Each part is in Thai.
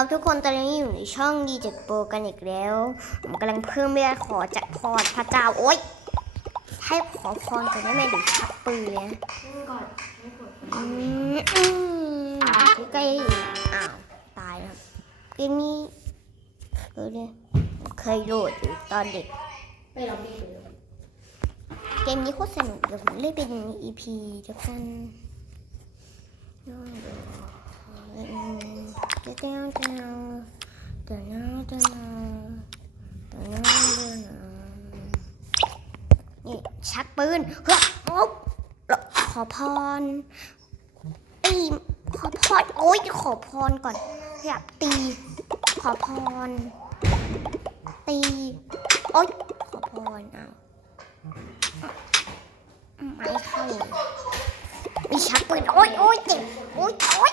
ครับทุกคนตอนนี้อยู่ในช่องดีเจ็โปรกันอีกแล้ว ผมกำลังเพิ่มเลือดขอจากพรพระเจ้า โอ๊ย ให้ขอพรก่อนได้ไหมเดี๋ยวชักปืนนะก่อนไม่กดอืมอืมใกล้อ้าว ตายแล้วเกมนี้เออเนี่ยเคยโหลดอยู่ตอนเด็กไปลองดีเกมนี้โคตรสนุกเดี๋ยวผมเล่นเป็น EP เดียวกัน นี่ชักปืนเฮ้ยโอ๊ขอพรไอ้ขอพรโอ๊ยขอพรก่อนอยากตี ขอพร ตี โอ๊ยขอพรอ้าไม่เข้ามีชักปืนโอ๊ยโอ๊ยเจ็บโอ๊ยโอ๊ย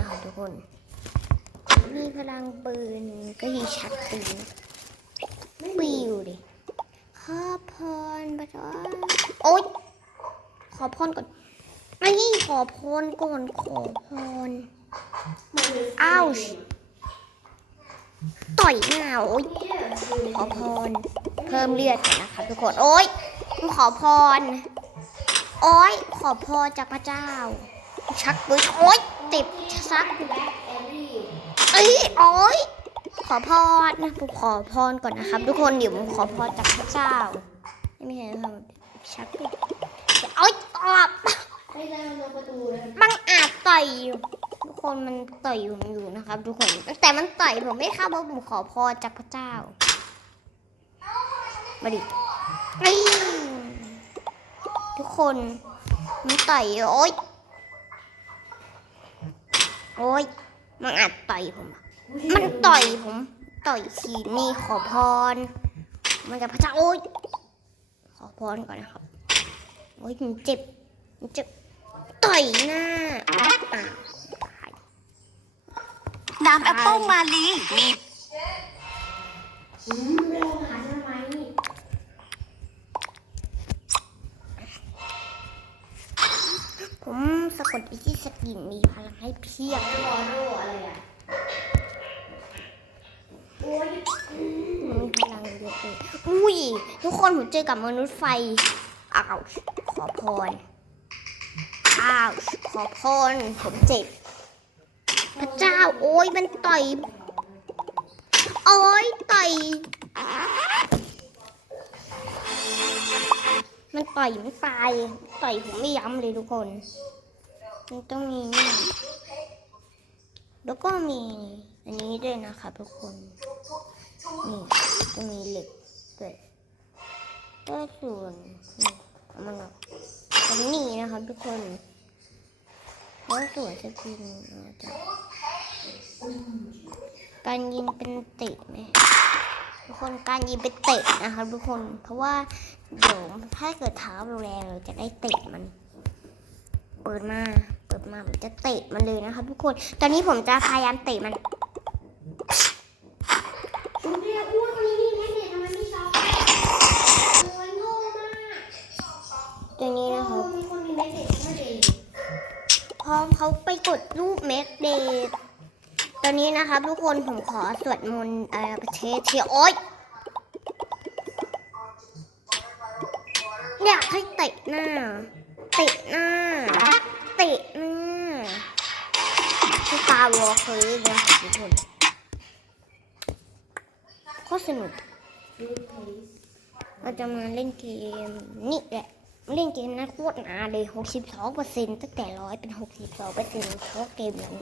มีพลังปืนก็ยีชัดปืนวิวดิขอพรพระเจ้าโอ๊ยขอพรก่อนไอ้นี่ขอพรก่อนขอพรอ้าวต่อยหน้าโอ๊ยขอพร เพิ่มเลือดก่อนนะคะทุกคนโอ๊ยขอพรโอ๊ยขอพรจากพระเจ้า ชักปืนโอ๊ยติดซัก เอ้ยโอ๊ยขอพรนะผมขอพรก่อนนะครับ ทุกคนเดี๋ยวผมขอพรจากพระเจ้า ไม่ใช่นะครับชักปืนโอ๊ยออกให้ได้ลงประตูเลยบังอาจต่อยอยู่ทุกคนมันต่อยอยู่อยู่นะครับ ทุกคนแต่มันต่อยผมไม่เข้าเพราะผมขอพรจากพระเจ้ามาดิทุกคนมันต่อยโอ๊ยโอ๊ย มันอาจต่อยผม มันต่อยผม ต่อยทีนี่ขอพร มันจะพระเจ้าโอ๊ยขอพรก่อนนะครับโอ๊ยมันเจ็บมันเจ็บต่อยหน้าตายน้ำแอปเปิลมาลีมี ผมสะกดไปที่สกินมีพลังให้เพียบรอโรอะไรอะโอ้ยมีพลังเยอะเลยอุ้ย ทุกคนผมเจอกับมนุษย์ไฟอ้าวขอพรอ้าวขอพรผมเจ็บ พระเจ้า โอ้ยมันต่อย โอ้ยต่อย มันต่อยมันตายต่อยผมไม่ย้ำเลยทุกคน มันต้องมีนี่แล้วก็มีอันนี้ด้วยนะคะทุกคนนี่ต้องมีเหล็กด้วยก็ส่วนเอามันออกอันนี้นะครับทุกคนแล้วส่วนสกินอาจะการยิงเป็นตะไหม ทุกคนการยิงเป็นเตะนะครับทุกคนเพราะว่าเดี๋ยวถ้าเกิดเท้าเราแรงเราจะได้เตะมัน เปิดมาเปิดมาผมจะเตะมันเลยนะครับทุกคน ตอนนี้ผมจะพยายามเตะมันชุดเรียกอ้วนนี่นี่แม่เนี่ยทำไมไม่ชอบโอ้ยโง่มากตัวนี้โอ้นะครับมีคนมีแม่เด็กไม่ดีพร้อมเขาไปกดรูปเมกเดท ตอนนี้นะครับทุกคนผมขอสวดมนต์อะไรประเทศเทียโอ๊ยอยากให้เตะหน้าเตะหน้าเตะหน้าที่ตาวอลเคยนะครับทุกคนโคตรสนุกเราจะมาเล่นเกมนี่แหละเล่นเกมนั้นโคตรนานเลย 62เปอร์เซ็นต์ตั้งแต่ร้อยเป็น 62เปอร์เซ็นต์เพราะเกมนั้น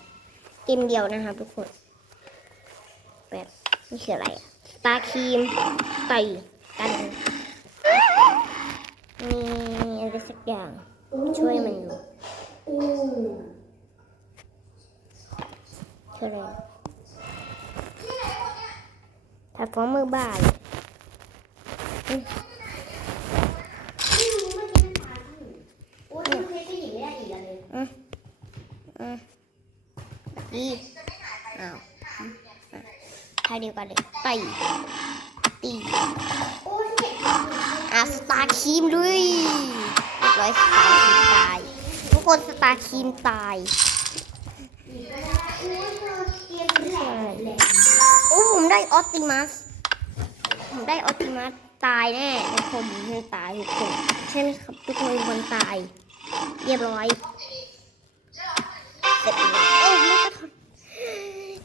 เกมเดียวนะคะทุกคนแบบนี่คืออะไรตาครีมไต่กันมีอะไรสักอย่าง ช่วยมันอยู่คืออะไรถ้าฟ้องมือบ้าเอืมอืม นี่อ้าวท่าเดียวกันเลยตีตีอะสตาร์คีมด้วยร้อยสตาร์คีมตาย ทุกคนสตาร์คีมตายโอ้ผมได้ออติมัสผมได้ออติมัสตายแน่ทุกคนมันตายทุกคนใช่ไหมครับทุกคนมันตาย เรียบร้อยเสร็จโอ้ไม่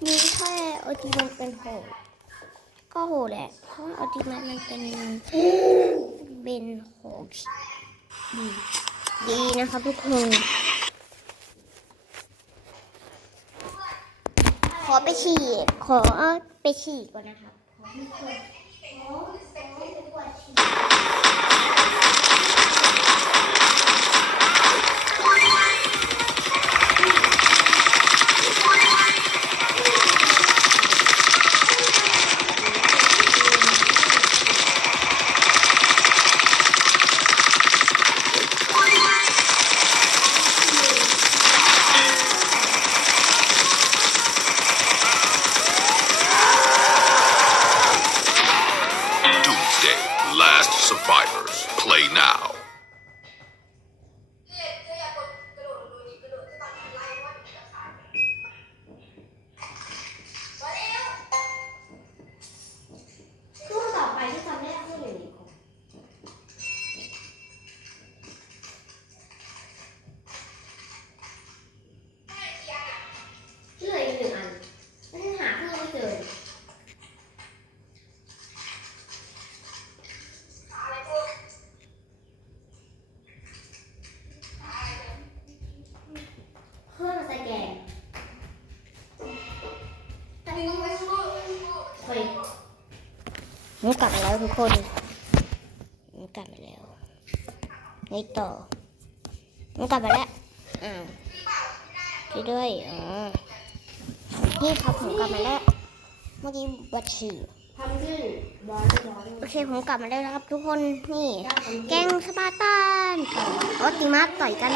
มีแค่ออตติมัสเป็นโหก็โหแหละเพราะอตติมัสมันเป็นเป็นโหดดีดีนะครับทุกคนขอไปฉี่ขอไปฉี่ก่อนนะครับ Doomsday. มันกลับมาแล้วทุกคนมันกลับมาแล้วไงต่อมันกลับมาแล้วอ้าวช่วยด้วยอ๋อนี่ครับผมกลับมาแล้ว เมื่อกี้บัดฉี่ทำขึ้นร้อนร้อนโอเคผมกลับมาแล้วนะครับทุกคนนี่ แกงสปาร์ตันต่อยออตติมัสต่อยกัน